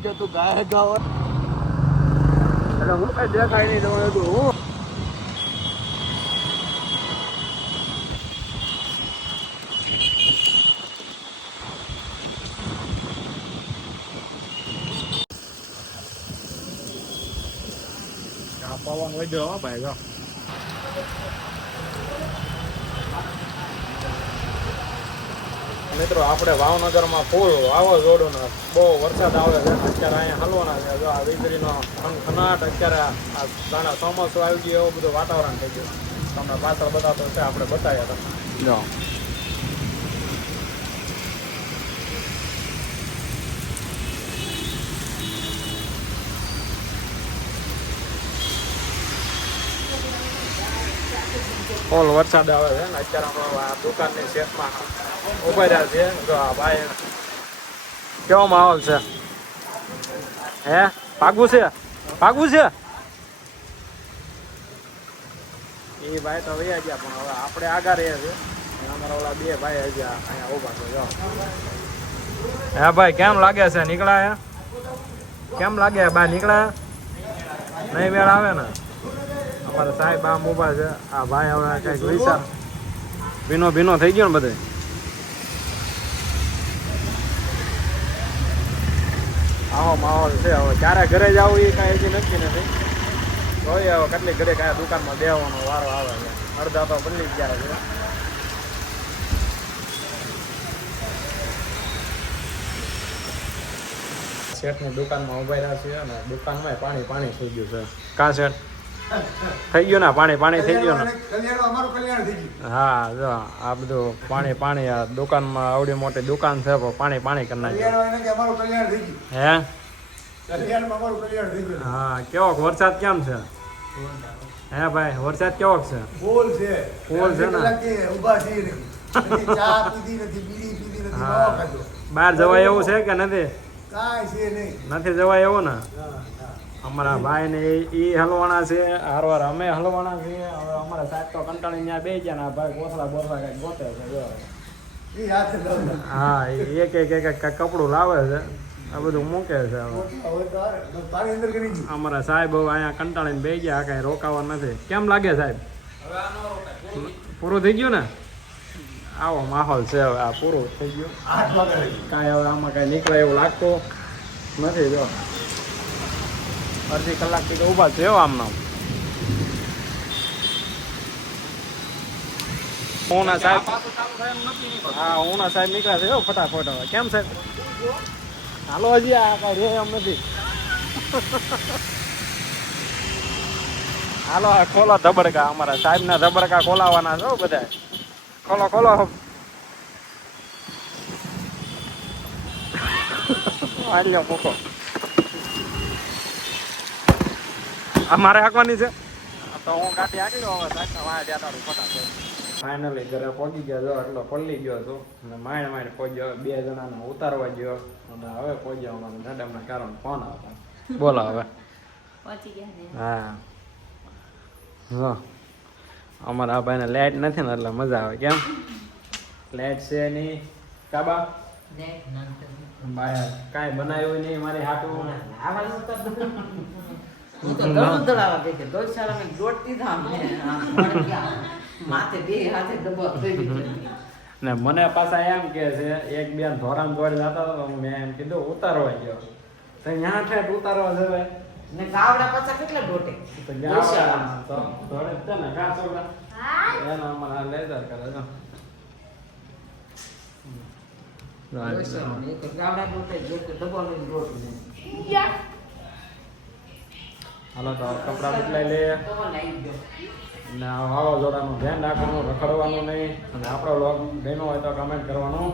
છે તું ગાય ગાવ એટલે હું કઈ દેખાય નહીં તમારે તું હું પવન વધ્યો હો ભાઈ જો મિત્રો આપણે ભાવનગરમાં ફૂલ વાવાઝોડું ને બહુ વરસાદ આવે છે અત્યારે અહીંયા હલવાના છે જો આ વીજળીનો ખનાટ અત્યારે આ દાણા ચોમાસું આવી ગયું એવું બધું વાતાવરણ થઈ ગયું તમને પાછળ બતાવતો છે આપણે બતાવ્યા તમે જો ફૂલ વરસાદ આવે છે ને અત્યારે અમે આ દુકાનની શેપમાં ઉભા રહ્યા છે જો આ ભાઈ કેવો માહોલ છે હે ભાગવું છે એ ભાઈ તો વયા ગયા પણ હવે આપણે આગળ રહ્યા છે અમારા ઓલા બે ભાઈ હજી અહીંયા ઉભા છે જો હે ભાઈ કેમ લાગે છે નીકળાયા કેમ લાગે બહાર નીકળાયા નહીં મેળ આવે ને અમારા સાહેબ આમ ઉભા છે આ ભાઈ હવે કઈક વિચાર ભીનો થઈ ગયો ને બધે આવો માહોલ છે હવે ક્યારે ઘરે જવું એ કાંઈ હજી નક્કી નથી જોઈએ હવે કેટલી ઘરે કયા દુકાનમાં બેવાનો વારો આવે છે અડધા તો બદલી ગયા છે શેઠની દુકાનમાં ઉભા રહ્યા છે અને દુકાનમાં પાણી થઈ ગયું છે કા શેઠ થઈ ગયું ને પાણી થઈ ગયું ને હા જો આ બધું પાણી આ દુકાનમાં આવડી મોટી દુકાન છે પાણી કરી નાખ્યું હે હા કેવો વરસાદ કેમ છે હે ભાઈ વરસાદ કેવો છે ફૂલ છે ને હા બહાર જવાય એવું છે કે નથી જવાય એવું ને અમારા ભાઈ ને એ હલવાના છે હારવાર અમે હલવાના છીએ હવે અમારા સાહેબ તો કંટાળી ત્યાં બે ગયા ને ભાઈ બોસલા કઈક ગોતે છે હા એક કપડું લાવે છે આ બધું મૂકે છે અમારા સાહેબ હવે અહીંયા કંટાળીને બે ગયા કઈ રોકાવા નથી કેમ લાગે સાહેબ પૂરું થઈ ગયું ને આવો માહોલ છે હવે આ પૂરું થઈ ગયું કાંઈ હવે આમાં કાંઈ નીકળે એવું લાગતું નથી જો અડધી કલાકથી તો ઊભા છે આમ ઉના સાહેબ હા ઉના સાહેબ નીકળ્યા છે ફટાફટ હવે કેમ સાહેબ હાલો હજી આ કાંઈ રે એમ નથી હાલો આ ખોલો ધબડકા અમારા સાહેબના ધબડકા ખોલાવાના છો બધા ખોલો હાલ્યો મૂકો મારે હાંકવાની છે તો હું ગાડી હાંકી લઉં હવે સાહેબ વાય ત્યાં ફટાફટ ફાઇનલી ઘરે પહોંચી ગયા જો એટલો પલ્લી ગયો હતો અને માઇન્ડ પહોંચ્યો બે જણાને ઉતારવા ગયો અને હવે પહોંચ્યો અમારે મેડમના કારણ ફોન આવતા બોલો હવે હા જો અમારા ભાઈને લાઇટ નથી ને એટલે મજા આવે કેમ લાઇટ છે નહીં કાબા કાંઈ બનાવ્યું નહીં મારી હાટું ને મને પાછા એમ કે છે એક બેન ધોરામ દોડ જતા હતો મેં એમ કીધું ઉતારવા ગયો તો ત્યાં ઠેઠ ઉતારવા જવાય ને ગાવડા પાછા કેટલા ડોટે તો ગાવડા તો ધોડે છે ને ઘા સોડા એનો અમારા લેઝર કરે છે ગાવડા ડોટે ડબલ ડોટ હાલો તો કપડા બદલાઈ લે ને વાવાઝોડાનું ધ્યાન રાખવાનું રખડવાનું નહીં અને આપણો લોગ ગમ્યો હોય તો કમેન્ટ કરવાનું